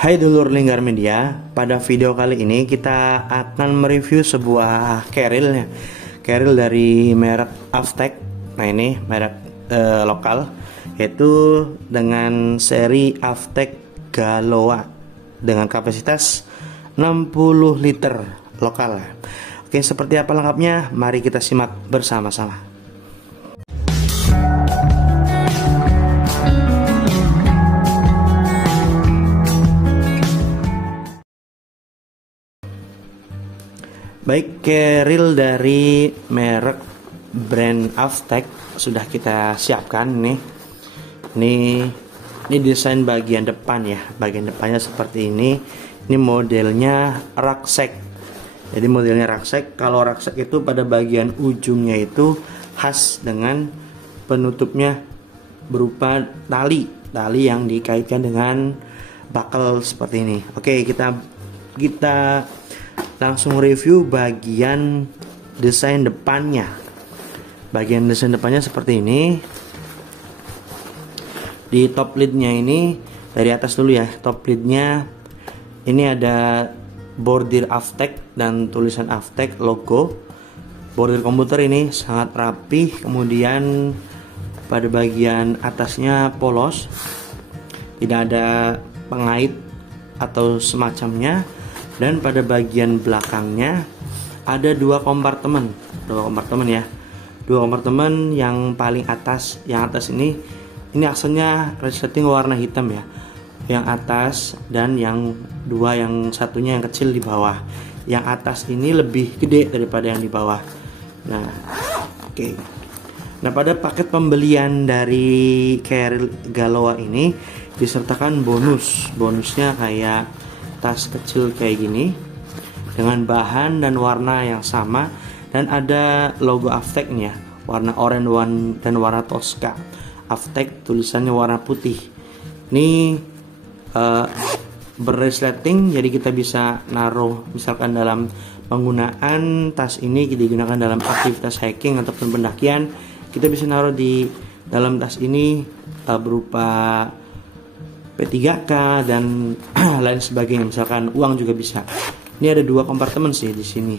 Hai dulur Linggar Media, pada video kali ini kita akan mereview sebuah carrier dari merek Avtech. Nah ini merek lokal, yaitu dengan seri Avtech Galoa dengan kapasitas 60 liter lokal. Oke, seperti apa lengkapnya? Mari kita simak bersama-sama. Baik, carrier dari merek brand Avtech sudah kita siapkan nih. Ini desain bagian depan ya. Bagian depannya seperti ini. Ini modelnya rucksack. Jadi modelnya rucksack. Kalau rucksack itu pada bagian ujungnya itu khas dengan penutupnya berupa tali yang dikaitkan dengan buckle seperti ini. Oke, kita langsung review bagian desain depannya. Bagian desain depannya seperti ini. Di top lidnya ini, dari atas dulu ya. Top lidnya ini ada bordir Avtech dan tulisan Avtech logo. Bordir komputer ini sangat rapi. Kemudian pada bagian atasnya polos, tidak ada pengait atau semacamnya. Dan pada bagian belakangnya ada dua kompartemen ya. Dua kompartemen yang paling atas, yang atas ini aksennya resleting warna hitam ya. Yang atas dan yang dua, yang satunya yang kecil di bawah. Yang atas ini lebih gede daripada yang di bawah. Nah, oke. Nah, pada paket pembelian dari carrier Galoa ini disertakan bonusnya kayak tas kecil kayak gini dengan bahan dan warna yang sama, dan ada logo Avtech nih ya, warna oranye dan warna Tosca. Avtech tulisannya warna putih. Ini berresleting, jadi kita bisa naruh misalkan dalam penggunaan tas ini digunakan dalam aktivitas hiking ataupun pendakian. Kita bisa naruh di dalam tas ini berupa P3K dan lain sebagainya, misalkan uang juga bisa. Ini ada dua kompartemen sih di sini.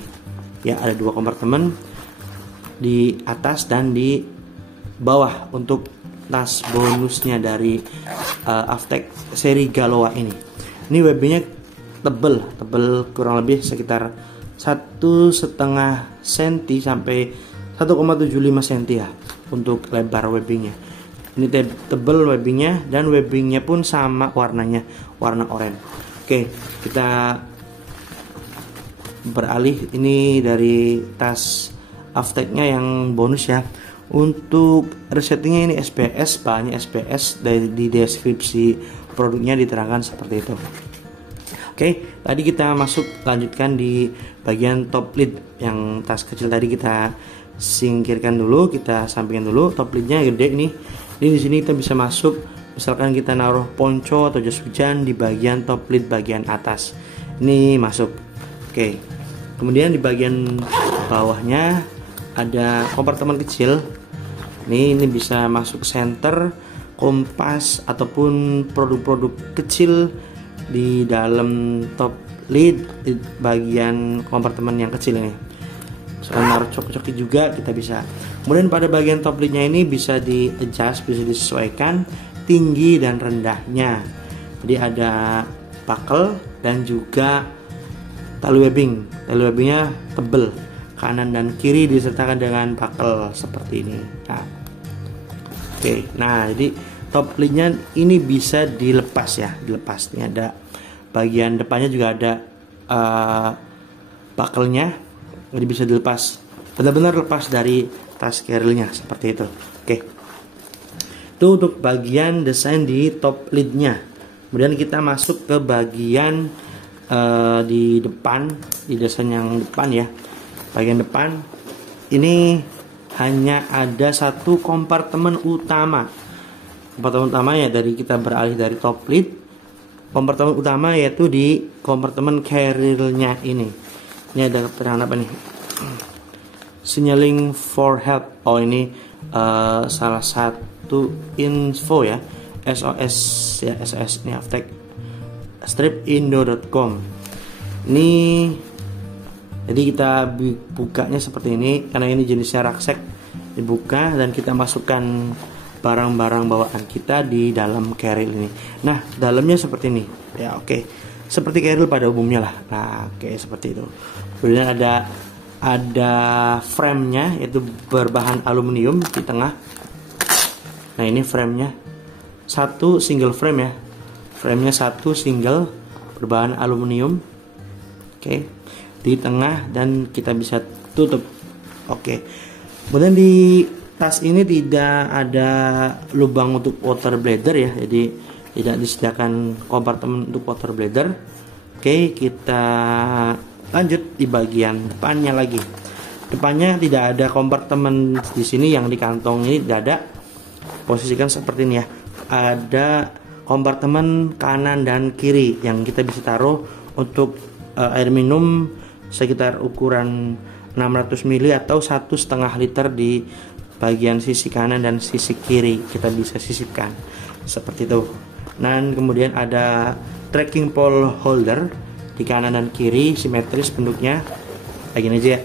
Ya, ada dua kompartemen di atas dan di bawah untuk tas bonusnya dari Avtech seri Galoa ini. Ini webbingnya tebel kurang lebih sekitar 1,5 cm sampai 1,75 cm ya untuk lebar webbingnya. Ini tebel webbingnya, dan webbingnya pun sama warnanya, warna oranye. Oke, kita beralih. Ini dari tas Avtech-nya yang bonus ya. Untuk resettingnya ini SBS, bahannya SBS, di deskripsi produknya diterangkan seperti itu. Oke, tadi kita lanjutkan di bagian top lid. Yang tas kecil tadi kita singkirkan dulu, kita sampingkan dulu. Top lidnya gede nih. Ini di sini kita bisa masuk, misalkan kita naruh ponco atau jas hujan di bagian top lid bagian atas. Ini masuk. Oke. Kemudian di bagian bawahnya ada kompartemen kecil. Ini bisa masuk senter, kompas ataupun produk-produk kecil di dalam top lid di bagian kompartemen yang kecil ini. Misalkan naruh coki juga kita bisa. Kemudian pada bagian top lidnya ini bisa di-adjust, bisa disesuaikan tinggi dan rendahnya. Jadi ada buckle dan juga tali webbing. Tali webbingnya tebel, kanan dan kiri disertakan dengan buckle seperti ini. Nah, oke. Nah, jadi top lidnya ini bisa dilepas ya, dilepas. Ini ada bagian depannya juga ada buckle-nya, jadi bisa dilepas, benar-benar lepas dari tas carrier-nya seperti itu. Oke. Itu untuk bagian desain di top lid-nya. Kemudian kita masuk ke bagian di depan, di desain yang depan ya. Bagian depan ini hanya ada satu kompartemen utama. Kompartemen utama ya, dari kita beralih dari top lid. Kompartemen utama yaitu di kompartemen carrier-nya ini. Ini ada keterangan apa nih? Signaling for help. Oh, ini salah satu info ya. SOS ya, SOS ini Avtech stripindo.com. Ini jadi kita bukanya seperti ini karena ini jenisnya rucksack. Dibuka dan kita masukkan barang-barang bawaan kita di dalam carrier ini. Nah, dalamnya seperti ini. Ya, oke. Seperti carrier pada umumnya lah. Nah, oke, seperti itu. Kemudian ada frame-nya, yaitu berbahan aluminium di tengah. Nah, ini frame-nya. Satu single frame ya. Frame-nya satu single berbahan aluminium. Oke. Di tengah dan kita bisa tutup. Oke. Kemudian di tas ini tidak ada lubang untuk water bladder ya, jadi tidak disediakan kompartemen untuk water bladder. Oke, kita lanjut di bagian depannya lagi. Depannya tidak ada kompartemen di sini, yang di kantong ini tidak ada. Posisikan seperti ini ya. Ada kompartemen kanan dan kiri yang kita bisa taruh untuk air minum sekitar ukuran 600 ml atau 1,5 liter di bagian sisi kanan dan sisi kiri kita bisa sisipkan seperti itu. Dan kemudian ada tracking pole holder di kanan dan kiri, simetris bentuknya kayak gini aja ya.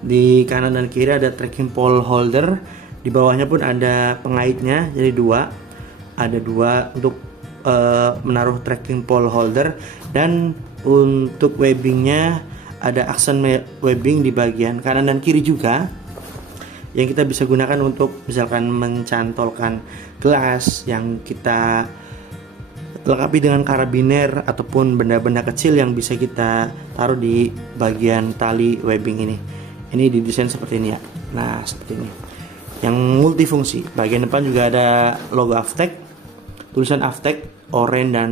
Di kanan dan kiri ada tracking pole holder, di bawahnya pun ada pengaitnya, jadi ada dua untuk menaruh tracking pole holder. Dan untuk webbingnya ada aksen webbing di bagian kanan dan kiri juga, yang kita bisa gunakan untuk misalkan mencantolkan gelas yang kita lengkapi dengan karabiner ataupun benda-benda kecil yang bisa kita taruh di bagian tali webbing ini. Ini didesain seperti ini ya. Nah, seperti ini. Yang multifungsi. Bagian depan juga ada logo Aftec, tulisan Aftec oranye dan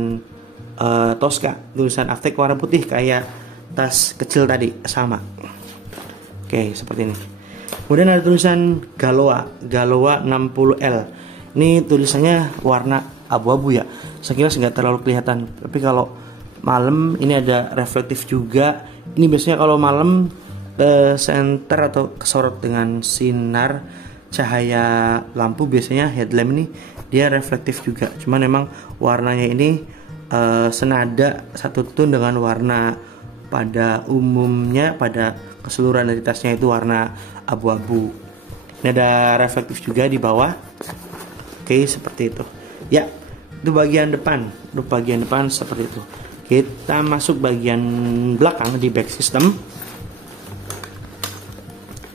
Tosca. Tulisan Aftec warna putih kayak tas kecil tadi, sama. Oke, seperti ini. Kemudian ada tulisan Galoa 60L. Ini tulisannya warna abu-abu ya. Sekilas nggak terlalu kelihatan. Tapi kalau malam ini ada reflektif juga. Ini biasanya kalau malam center atau kesorot dengan sinar cahaya lampu, biasanya headlamp ini dia reflektif juga. Cuman memang warnanya ini senada satu tone dengan warna pada umumnya, pada keseluruhan dari tasnya itu warna abu-abu. Ini ada reflektif juga di bawah. Oke, seperti itu. Ya, itu bagian depan. Untuk bagian depan seperti itu. Kita masuk bagian belakang di back system.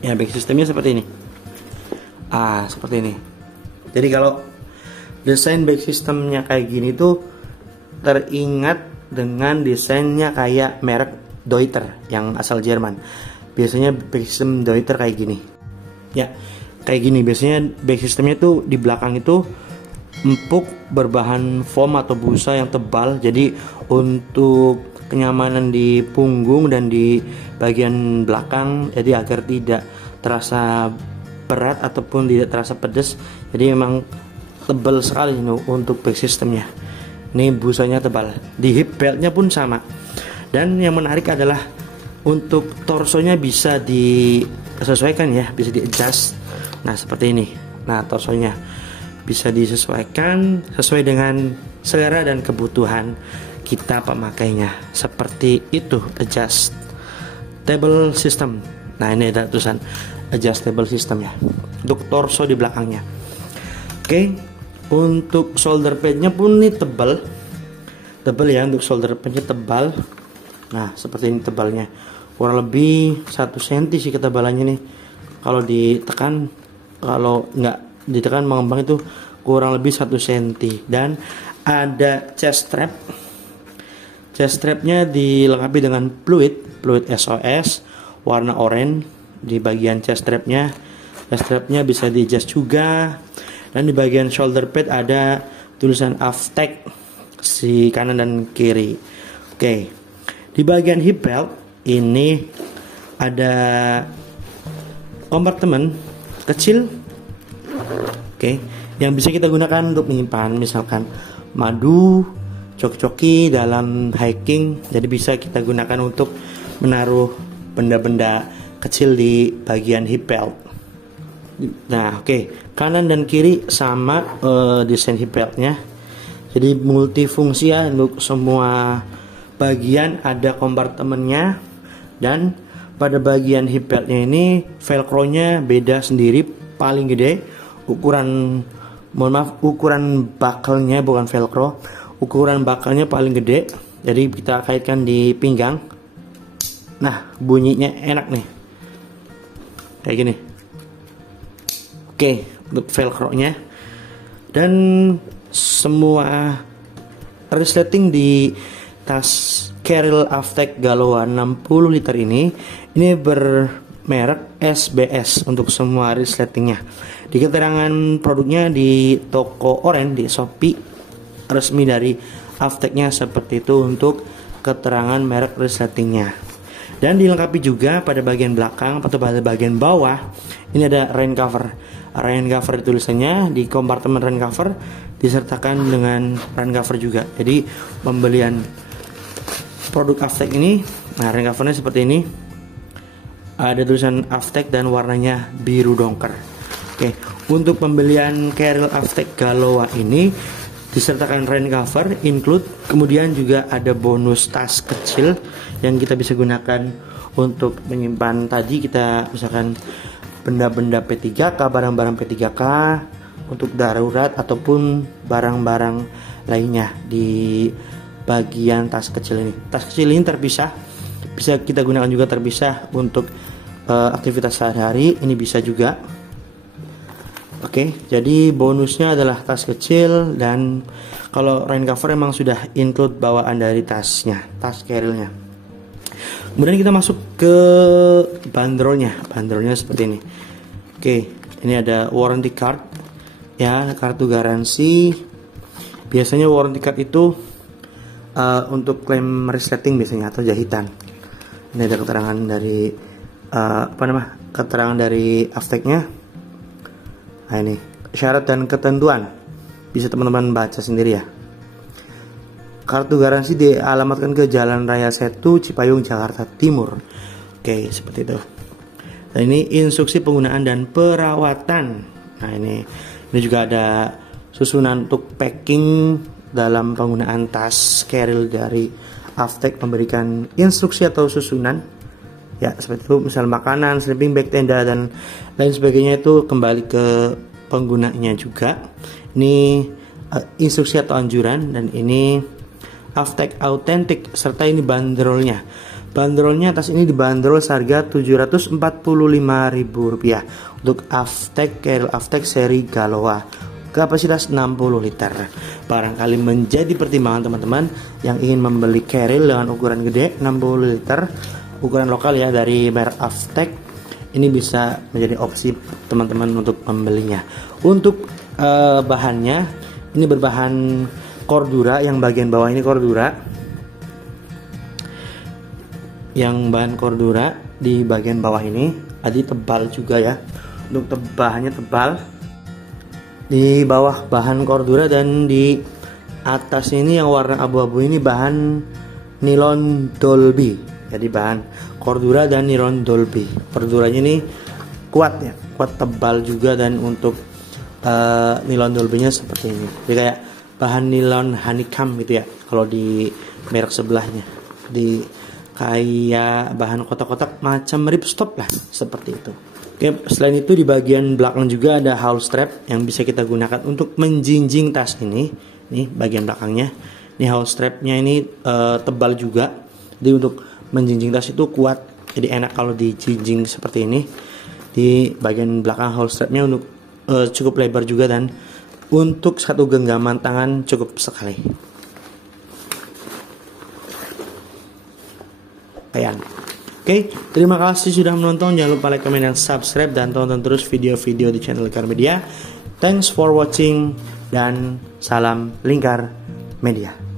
Ya, back systemnya seperti ini. Seperti ini. Jadi kalau desain back systemnya kayak gini tuh teringat dengan desainnya kayak merek Deuter yang asal Jerman. Biasanya back system Deuter kayak gini. Ya, kayak gini. Biasanya back systemnya tuh di belakang itu empuk berbahan foam atau busa yang tebal. Jadi untuk kenyamanan di punggung dan di bagian belakang, jadi agar tidak terasa berat ataupun tidak terasa pedas. Jadi memang tebal sekali untuk back systemnya. Ini busanya tebal. Di hip beltnya pun sama. Dan yang menarik adalah untuk torsonya bisa disesuaikan ya, bisa di adjust. Nah, seperti ini. Nah, torsonya bisa disesuaikan sesuai dengan selera dan kebutuhan kita pemakainya. Seperti itu, adjustable system. Nah, ini ada tulisan adjustable system ya, untuk torso di belakangnya. Oke, untuk shoulder padnya pun ini tebal ya, untuk shoulder padnya tebal. Nah, seperti ini tebalnya, kurang lebih 1 cm sih ketebalannya nih. Kalau ditekan, kalau nggak ditekan mengembang itu kurang lebih 1 cm. Dan ada chest strap. Chest strapnya dilengkapi dengan fluid SOS warna oranye di bagian chest strapnya. Chest strapnya bisa di adjust juga. Dan di bagian shoulder pad ada tulisan Aftec si kanan dan kiri. Oke. Di bagian hip belt ini ada kompartemen kecil, oke, yang bisa kita gunakan untuk menyimpan misalkan madu, coki-coki dalam hiking. Jadi bisa kita gunakan untuk menaruh benda-benda kecil di bagian hip belt. Nah, oke, kanan dan kiri sama desain hip beltnya Jadi multifungsi ya, untuk semua bagian ada kompartemennya. Dan pada bagian hip beltnya ini velcro-nya beda sendiri, paling gede. Ukuran buckle-nya bukan velcro, ukuran buckle-nya paling gede. Jadi kita kaitkan di pinggang. Nah, bunyinya enak nih, kayak gini. Oke, untuk velcro-nya. Dan semua resleting di tas Keril Aftec Galowa 60 liter ini bermerek SBS untuk semua resletingnya. Di keterangan produknya di toko Oren, di Shopee resmi dari Aftec-nya seperti itu untuk keterangan merek resletingnya. Dan dilengkapi juga pada bagian belakang atau pada bagian bawah ini ada rain cover. Rain cover tulisannya di kompartemen rain cover disertakan dengan rain cover juga. Jadi pembelian produk Aftec ini, nah rain covernya seperti ini. Ada tulisan Aftec dan warnanya biru dongker. Oke, untuk pembelian Keril Aftec Galowa ini disertakan rain cover include, kemudian juga ada bonus tas kecil yang kita bisa gunakan untuk menyimpan tadi kita misalkan benda-benda P3K, barang-barang P3K untuk darurat ataupun barang-barang lainnya di bagian tas kecil ini. Tas kecil ini terpisah, bisa kita gunakan juga terpisah untuk aktivitas sehari-hari, ini bisa juga. Oke, jadi bonusnya adalah tas kecil, dan kalau rain cover emang sudah include bawaan dari tasnya, tas Kerilnya. Kemudian kita masuk ke bandrolnya. Bandrolnya seperti ini. Oke, ini ada warranty card ya, kartu garansi. Biasanya warranty card itu untuk klaim resleting biasanya atau jahitan. Ini ada keterangan dari keterangan dari Aftec-nya. Nah, ini syarat dan ketentuan, bisa teman-teman baca sendiri ya. Kartu garansi dialamatkan ke Jalan Raya Setu, Cipayung, Jakarta Timur. Oke, seperti itu. Dan ini instruksi penggunaan dan perawatan. Nah, ini juga ada susunan untuk packing dalam penggunaan tas Keril dari Aftec, memberikan instruksi atau susunan ya, seperti itu. Misal makanan, sleeping bag, tenda dan lain sebagainya, itu kembali ke penggunanya juga. Ini instruksi atau anjuran, dan ini Aftec Authentic, serta ini bandrolnya. Bandrolnya tas ini dibanderol seharga Rp745.000 untuk Aftec Keril Aftec seri Galowa, kapasitas 60 liter. Barangkali menjadi pertimbangan teman-teman yang ingin membeli Keril dengan ukuran gede 60 liter, ukuran lokal ya dari merek Aftec. Ini bisa menjadi opsi teman-teman untuk membelinya. Untuk bahannya, ini berbahan Cordura, yang bagian bawah ini Cordura, yang bahan Cordura di bagian bawah ini. Tadi tebal juga ya, untuk bahannya tebal. Di bawah bahan Cordura, dan di atas ini yang warna abu-abu ini bahan nilon Dolby. Jadi bahan Cordura dan nilon Dolby. Corduranya ini kuat ya, kuat tebal juga, dan untuk nilon Dolby-nya seperti ini. Jadi kayak bahan nilon honeycomb gitu ya, kalau di merek sebelahnya, di kayak bahan kotak-kotak macam ripstop lah, seperti itu. Oke, selain itu di bagian belakang juga ada hole strap yang bisa kita gunakan untuk menjinjing tas ini. Nih bagian belakangnya, ini hole strapnya ini tebal juga, jadi untuk menjinjing tas itu kuat, jadi enak kalau dijinjing seperti ini. Di bagian belakang hole strapnya untuk cukup lebar juga, dan untuk satu genggaman tangan cukup sekali. Ayan. Oke, terima kasih sudah menonton. Jangan lupa like, comment, dan subscribe, dan tonton terus video-video di channel Lingkar Media. Thanks for watching, dan salam Lingkar Media.